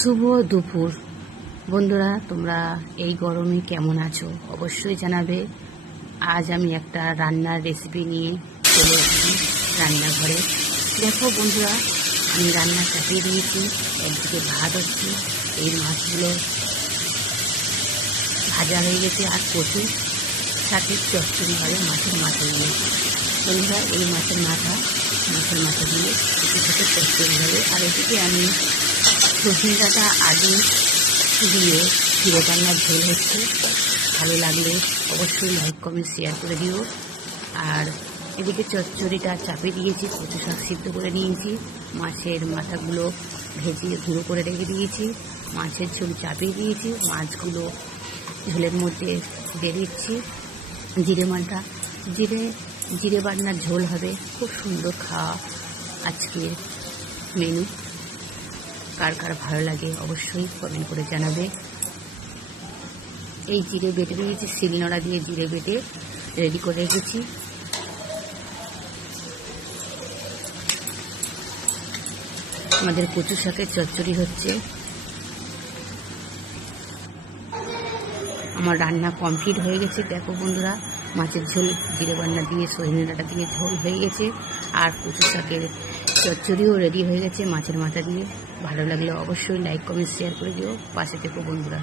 শুভ দুপুর বন্ধুরা, তোমরা এই গরমে কেমন আছো অবশ্যই জানাবে। আজ আমি একটা রান্নার রেসিপি নিয়ে চলে এসেছি রান্নাঘরে। দেখো বন্ধুরা, আমি রান্না চাপিয়ে দিয়েছি, একদিকে ভাত হচ্ছে, এই মাছগুলো ভাজা হয়ে গেছে আর কচুর সাথে চচ্চড়ি হবে মাছের মাথা দিয়ে। বন্ধুরা, এই মাছের মাথা দিয়ে একটু সাথে চচ্চড়ি হবে। আর এদিকে আমি সজনে ডাঁটা আলু দিয়ে জিরে রান্নার ঝোল হচ্ছে। ভালো লাগলে অবশ্যই লাইক কমেন্ট শেয়ার করে দিও। আর এদিকে চচ্চড়িটা চাপিয়ে দিয়েছি, কচু শাক সিদ্ধ করে নিয়েছি, মাছের মাথাগুলো ভেজে গুঁড়ো করে রেখে দিয়েছি, মাছের ঝোল চাপিয়ে দিয়েছি, মাছগুলো ঝোলের মধ্যে দিয়ে দিচ্ছি। জিরে বাটনার ঝোল হবে, খুব সুন্দর খাওয়া আজকের মেনু। কার কার ভালো লাগে অবশ্যই কমেন্ট করে জানাবে। এই জিরে বেটে দিয়েছি, শিলনোড়া দিয়ে জিরে বেটে রেডি করে রেখেছি। আমাদের কচু শাকের চচ্চড়ি হচ্ছে। আমার রান্না কমপ্লিট হয়ে গেছে। দেখো বন্ধুরা, মাছের ঝোল জিরে বান্না দিয়ে সজনে ডাঁটা দিয়ে ঝোল হয়ে গেছে, আর কচু শাকের চচ্চড়িও রেডি হয়ে গেছে মাছের মাথা দিয়ে। ভালো লাগলে অবশ্যই লাইক কমেন্ট শেয়ার করে দিও, পাশে থেকো বন্ধুরা।